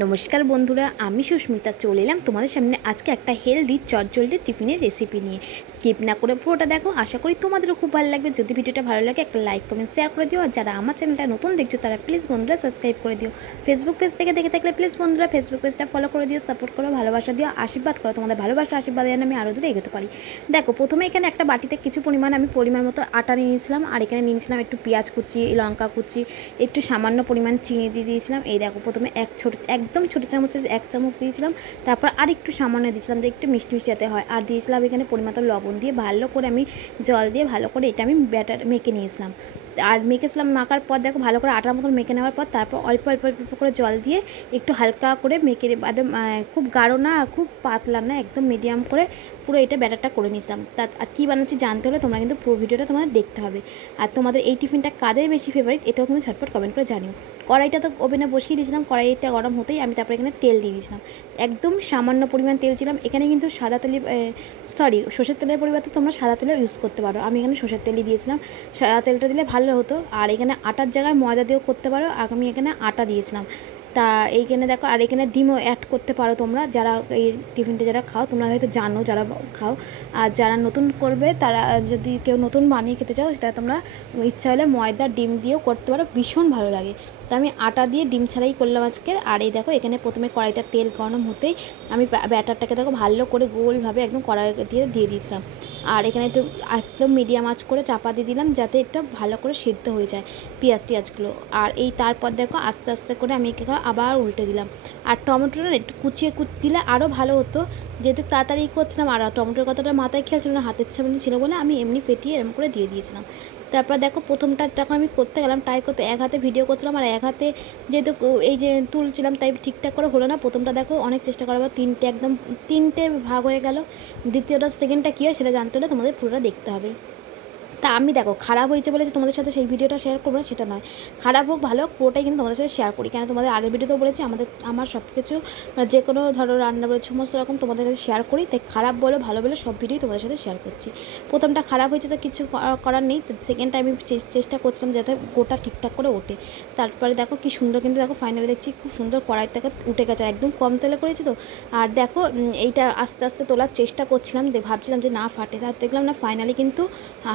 नमस्कार बंधुरा आमी सुष्मिता चले एलाम तुम्हारे सामने आज के एक हेल्दी चटजलदी टिफिन रेसिपि निये स्किप ना करे पुरोटा देखो आशा करी तुम्हादेरो खूब भालो लागबे। यदि भिडियोटा भालो लागे एक लाइक कमेंट शेयर करे दिओ और जारा आमार चैनलटा नतुन देखछो तारा प्लिज बंधुरा सबस्क्राइब करे दिओ। फेसबुक पेज थेके देखे थाकले प्लिज बंधुरा फेसबुक पेजटा फलो करे दिओ, सपोर्ट करो, भालोबासा दिओ, आशीर्बाद करो। तुम्हादेर भालोबासा आशीर्बादे जेन आमी आरो दूरे एगोते पारी। देखो प्रथमे एखाने एकटा बाटिते किछु परिमाण मतो आटा निये निয়েছিলাম और एखाने निয়ে নিয়েছিলাম একটু পেঁয়াজ কুচি, লঙ্কা কুচি, একটু সামান্য পরিমাণ চিনি দিয়ে দিয়েছিলাম। এই দেখো প্রথমে একদম ছোটো চামচের 1 চামচ দিয়েছিলাম, তারপর আরেকটু সামান্য দিয়েছিলাম যে একটু মিষ্টি মিষ্টি যাতে হয়, আর দিয়েছিলাম এখানে পরিমাণ লবণ দিয়ে ভালো করে আমি জল দিয়ে ভালো করে এটা আমি ব্যাটার মেখে নিয়েছিলাম। আর মেখেছিলাম, মাখার পর দেখো ভালো করে আটার মতন মেখে নেওয়ার পর তারপর অল্প অল্প অল্প করে জল দিয়ে একটু হালকা করে মেখে একদম খুব গাঢ় না আর খুব পাতলা না, একদম মিডিয়াম করে পুরো এটা ব্যাটারটা করে নিয়েছিলাম। তা আর কী বানাচ্ছি জানতে হলে তোমরা কিন্তু পুরো ভিডিওটা তোমাদের দেখতে হবে। আর তোমাদের এই টিফিনটা কাদের বেশি ফেভারিট এটাও তুমি ঝটপট কমেন্ট করে জানিও। কড়াইটা তো ওভেনে বসিয়ে দিয়েছিলাম, কড়াইটা গরম হতেই আমি তারপরে এখানে তেল দিয়ে দিয়েছিলাম, একদম সামান্য পরিমাণ তেল ছিলাম। এখানে কিন্তু সাদা তেল সরষের তেলের পরিবর্তে তোমরা সাদা তেলও ইউজ করতে পারো, আমি এখানে সরষের তেলই দিয়েছিলাম। সাদা তেলটা দিলে ভালো হতো। আর এখানে আটার জায়গায় ময়দা দিয়েও করতে পারো, আমি এখানে আটা দিয়েছিলাম। তা এইখানে দেখো, আর এখানে ডিমও অ্যাড করতে পারো তোমরা, যারা এই টিফিনটা যারা খাও তোমরা হয়তো জানো যারা খাও। আর যারা নতুন করবে তারা যদি কেউ নতুন বানিয়ে খেতে চাও সেটা তোমরা ইচ্ছা হলে ময়দা ডিম দিয়েও করতে পারো, ভীষণ ভালো লাগে। তো আমি আটা দিয়ে ডিম ছাড়াই করলাম আজকের। আর এই দেখো এখানে প্রথমে কড়াইটা তেল গরম হতেই আমি ব্যাটারটাকে দেখো ভালো করে গোলভাবে একদম কড়াই দিয়ে দিয়েছিলাম। আর এখানে একটু একদম মিডিয়াম আঁচ করে চাপা দিয়ে দিলাম যাতে এটা ভালো করে সিদ্ধ হয়ে যায় পেঁয়াজগুলো। আর এই তারপর দেখো আস্তে আস্তে করে আমি একে আবার উল্টে দিলাম। আর টমেটোটা একটু কুচিয়ে দিলে আরও ভালো হতো, যেহেতু তাড়াতাড়ি করছিলাম আর টমেটোর কথাটা মাথায় খেয়াল ছিল না, হাতের সামনে ছিল বলে আমি এমনি ফেটিয়ে এরকম করে দিয়ে দিয়েছিলাম। তারপর দেখো প্রথমটা যখন আমি করতে গেলাম ট্রাই করতে, এক হাতে ভিডিও করছিলাম আর এক হাতে যেহেতু এই যে তুলছিলাম তাই ঠিকঠাক করে হলো না। প্রথমটা দেখো অনেক চেষ্টা করার পর তিনটে ভাগ হয়ে গেল। দ্বিতীয়টা সেকেন্ডটা কী হয় সেটা জানতে হলে তোমাদের পুরোটা দেখতে হবে। তা আমি দেখো খারাপ হয়েছে বলে যে তোমাদের সাথে সেই ভিডিওটা শেয়ার করবো না সেটা নয়, খারাপ হোক ভালো হোক পুরোটাই কিন্তু তোমাদের সাথে শেয়ার করি। কেন তোমাদের আগের ভিডিওতেও বলেছি আমার সব কিছু যে কোনো ধরো রান্না বলে সমস্ত রকম তোমাদের কাছে শেয়ার করি, তাই খারাপ বলো ভালো বলো সব ভিডিওই তোমাদের সাথে শেয়ার করছি। প্রথমটা খারাপ হয়েছে তো কিছু করার নেই, সেকেন্ড টাইম আমি চেষ্টা করছিলাম যাতে গোটা ঠিকঠাক করে ওঠে। তারপরে দেখো কি সুন্দর, কিন্তু দেখো ফাইনালি দেখছি খুব সুন্দর কড়াই থেকে উঠে গেছে, একদম কম তেলে করেছি তো। আর দেখো এইটা আস্তে আস্তে তোলার চেষ্টা করছিলাম, ভাবছিলাম যে না ফাটে, তার দেখলাম না ফাইনালি কিন্তু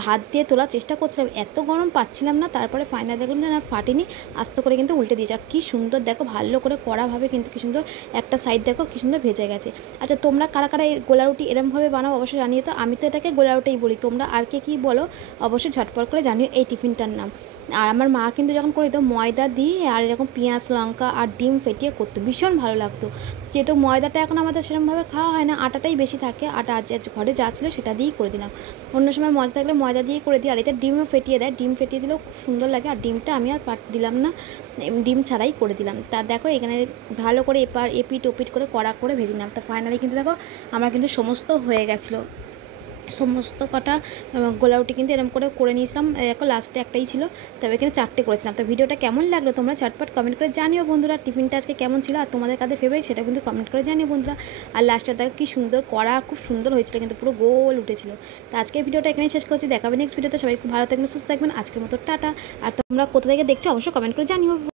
হাত দিয়ে তোলার চেষ্টা করছিলাম, এত গরম পাচ্ছিলাম না, তারপরে ফাইনাল দেখলাম না ফাটেনি, আস্তে করে কিন্তু উল্টে দিয়েছে। আর কী সুন্দর দেখো ভালো করে কড়াভাবে কিন্তু কী সুন্দর একটা সাইড দেখো কী সুন্দর ভেজে গেছে। আচ্ছা তোমরা কারা কারা এই গোলা রুটি এরমভাবে বানাও অবশ্যই জানিয়ে, তো আমি তো এটাকে গোলা রুটিই বলি, তোমরা আর কে কী বলো অবশ্যই ঝটপট করে জানিও এই টিফিনটার নাম। আর আমার মা কিন্তু যখন করে দিত ময়দা দিয়ে আর এরকম পেঁয়াজ লঙ্কা আর ডিম ফেটিয়ে করতো, ভীষণ ভালো লাগতো। যেহেতু ময়দাটা এখন আমাদের সেরকমভাবে খাওয়া হয় না, আটাটাই বেশি থাকে, আটা ঘরে যা ছিল সেটা দিয়েই করে দিলাম। অন্য সময় ময়দা থাকলে ময়দা দিয়েই করে দিই। আর এতে ডিমও ফেটিয়ে দেয়, ডিম ফেটিয়ে দিলেও খুব সুন্দর লাগে। আর ডিমটা আমি আর দিলাম না, ডিম ছাড়াই করে দিলাম। তা দেখো এখানে ভালো করে এপিট ওপিট করে কড়া করে ভেজে নিলাম। তা ফাইনালি কিন্তু দেখো আমার কিন্তু সমস্ত হয়ে গেছিলো, সমস্ত কটা গোলা রুটি কিন্তু এরকম করে নিয়েছিলাম। দেখো লাস্টে একটাই ছিল, তবে এখানে 4টে করেছিলাম। তো ভিডিওটা কেমন লাগলো তোমরা ঝটপট কমেন্ট করে জানিও বন্ধুরা। টিফিনটা আজকে কেমন ছিল আর তোমাদের কাছে ফেভারিট সেটা কিন্তু কমেন্ট করে জানিও বন্ধুরা। আর লাস্টে দেখো কি সুন্দর কড়া, খুব সুন্দর হয়েছিল, কিন্তু পুরো গোল উঠেছিল। তো আজকে ভিডিওটা এখানেই শেষ করছি, দেখাবেন নেক্সট ভিডিওতে। সবাই খুব ভালো থাকবেন সুস্থ থাকবেন, আজকের মতো টাটা। আর তোমরা কোথা থেকে দেখছো অবশ্যই কমেন্ট করে জানিও।